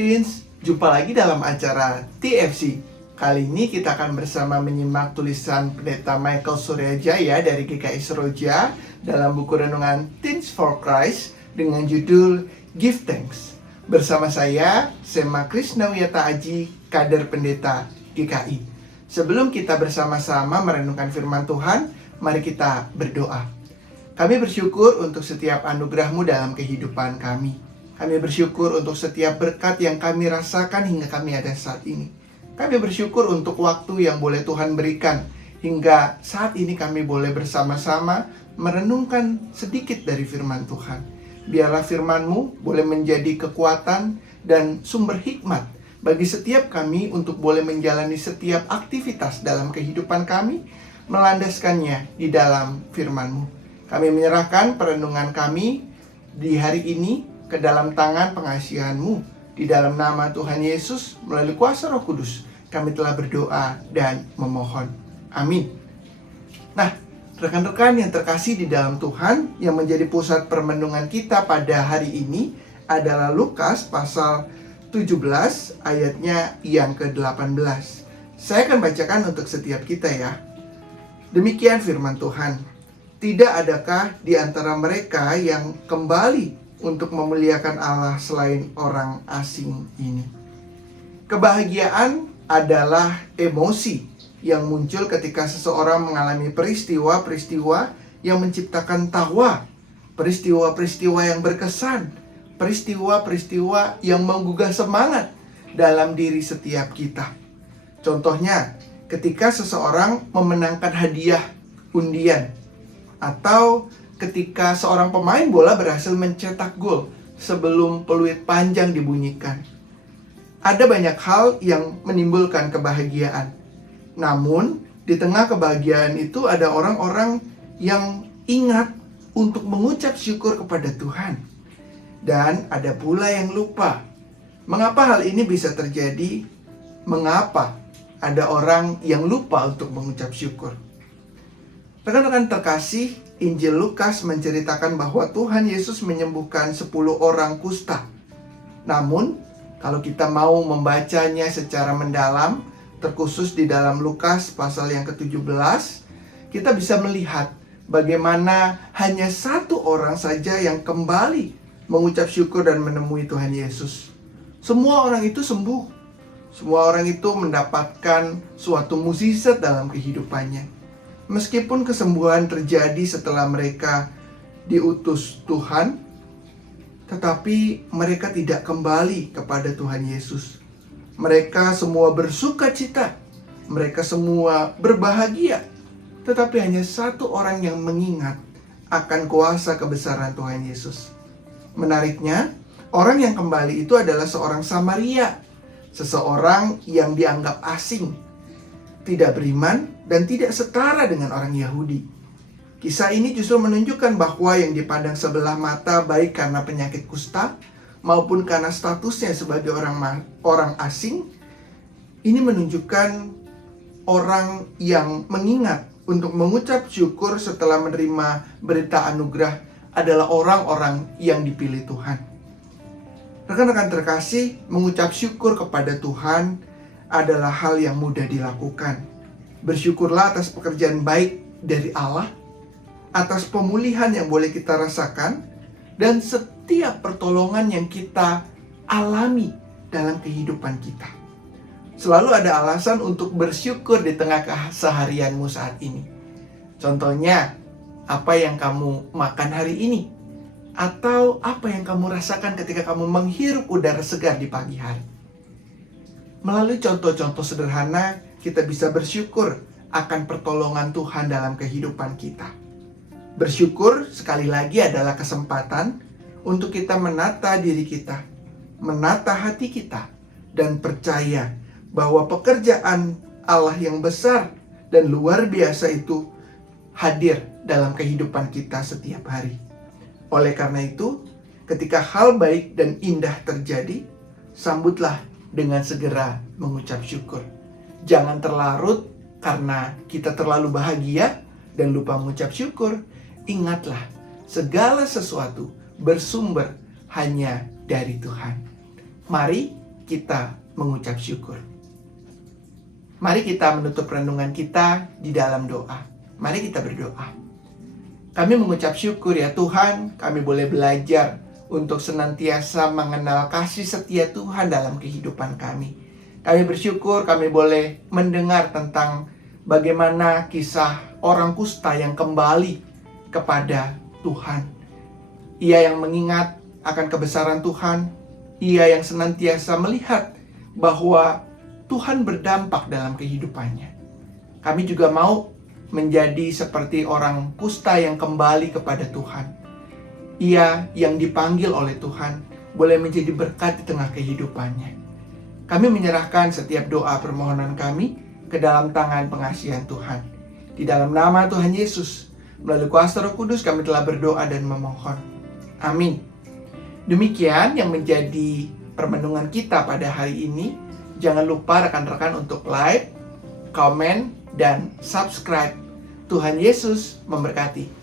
Teens, jumpa lagi dalam acara TFC. Kali ini kita akan bersama menyimak tulisan Pendeta Michael Suryajaya dari GKI Seroja dalam buku renungan Teens for Christ dengan judul Give Thanks. Bersama saya, Sema Krisnawiyata Aji, kader pendeta GKI. Sebelum kita bersama-sama merenungkan firman Tuhan, mari kita berdoa. Kami bersyukur untuk setiap anugerah-Mu dalam kehidupan kami. Kami bersyukur untuk setiap berkat yang kami rasakan hingga kami ada saat ini. Kami bersyukur untuk waktu yang boleh Tuhan berikan hingga saat ini kami boleh bersama-sama merenungkan sedikit dari firman Tuhan. Biarlah firman-Mu boleh menjadi kekuatan dan sumber hikmat bagi setiap kami untuk boleh menjalani setiap aktivitas dalam kehidupan kami, melandaskannya di dalam firman-Mu. Kami menyerahkan perenungan kami di hari ini ke dalam tangan pengasihan-Mu. Di dalam nama Tuhan Yesus, melalui kuasa Roh Kudus, kami telah berdoa dan memohon. Amin. Nah, rekan-rekan yang terkasih di dalam Tuhan, yang menjadi pusat permenungan kita pada hari ini adalah Lukas pasal 17 ayatnya yang ke-18. Saya akan bacakan untuk setiap kita ya. Demikian firman Tuhan. Tidak adakah di antara mereka yang kembali untuk memuliakan Allah selain orang asing ini? Kebahagiaan adalah emosi yang muncul ketika seseorang mengalami peristiwa-peristiwa yang menciptakan tawa, peristiwa-peristiwa yang berkesan, peristiwa-peristiwa yang menggugah semangat dalam diri setiap kita. Contohnya, ketika seseorang memenangkan hadiah undian, atau ketika seorang pemain bola berhasil mencetak gol sebelum peluit panjang dibunyikan. Ada banyak hal yang menimbulkan kebahagiaan. Namun, di tengah kebahagiaan itu ada orang-orang yang ingat untuk mengucap syukur kepada Tuhan. Dan ada pula yang lupa. Mengapa hal ini bisa terjadi? Mengapa ada orang yang lupa untuk mengucap syukur? Rekan-rekan terkasih, Injil Lukas menceritakan bahwa Tuhan Yesus menyembuhkan 10 orang kusta. Namun, kalau kita mau membacanya secara mendalam, terkhusus di dalam Lukas pasal yang ke-17, kita bisa melihat bagaimana hanya satu orang saja yang kembali mengucap syukur dan menemui Tuhan Yesus. Semua orang itu sembuh. Semua orang itu mendapatkan suatu mukjizat dalam kehidupannya. Meskipun kesembuhan terjadi setelah mereka diutus Tuhan, tetapi mereka tidak kembali kepada Tuhan Yesus. Mereka semua bersuka cita, mereka semua berbahagia, tetapi hanya satu orang yang mengingat akan kuasa kebesaran Tuhan Yesus. Menariknya, orang yang kembali itu adalah seorang Samaria, seseorang yang dianggap asing, tidak beriman, dan tidak setara dengan orang Yahudi. Kisah ini justru menunjukkan bahwa yang dipandang sebelah mata baik karena penyakit kusta maupun karena statusnya sebagai orang asing, ini menunjukkan orang yang mengingat untuk mengucap syukur setelah menerima berita anugerah adalah orang-orang yang dipilih Tuhan. Rekan-rekan terkasih, mengucap syukur kepada Tuhan adalah hal yang mudah dilakukan. Bersyukurlah atas pekerjaan baik dari Allah, atas pemulihan yang boleh kita rasakan, dan setiap pertolongan yang kita alami dalam kehidupan kita. Selalu ada alasan untuk bersyukur di tengah keseharianmu saat ini. Contohnya, apa yang kamu makan hari ini? Atau apa yang kamu rasakan ketika kamu menghirup udara segar di pagi hari? Melalui contoh-contoh sederhana, kita bisa bersyukur akan pertolongan Tuhan dalam kehidupan kita. Bersyukur sekali lagi adalah kesempatan untuk kita menata diri kita, menata hati kita, dan percaya bahwa pekerjaan Allah yang besar dan luar biasa itu hadir dalam kehidupan kita setiap hari. Oleh karena itu, ketika hal baik dan indah terjadi, sambutlah dengan segera mengucap syukur. Jangan terlarut karena kita terlalu bahagia dan lupa mengucap syukur. Ingatlah, segala sesuatu bersumber hanya dari Tuhan. Mari kita mengucap syukur. Mari kita menutup renungan kita di dalam doa. Mari kita berdoa. Kami mengucap syukur ya Tuhan, kami boleh belajar untuk senantiasa mengenal kasih setia Tuhan dalam kehidupan kami. Kami bersyukur kami boleh mendengar tentang bagaimana kisah orang kusta yang kembali kepada Tuhan. Ia yang mengingat akan kebesaran Tuhan, ia yang senantiasa melihat bahwa Tuhan berdampak dalam kehidupannya. Kami juga mau menjadi seperti orang kusta yang kembali kepada Tuhan. Ia yang dipanggil oleh Tuhan boleh menjadi berkat di tengah kehidupannya. Kami menyerahkan setiap doa permohonan kami ke dalam tangan pengasihan Tuhan. Di dalam nama Tuhan Yesus, melalui kuasa Roh Kudus kami telah berdoa dan memohon. Amin. Demikian yang menjadi permenungan kita pada hari ini. Jangan lupa rekan-rekan untuk like, komen, dan subscribe. Tuhan Yesus memberkati.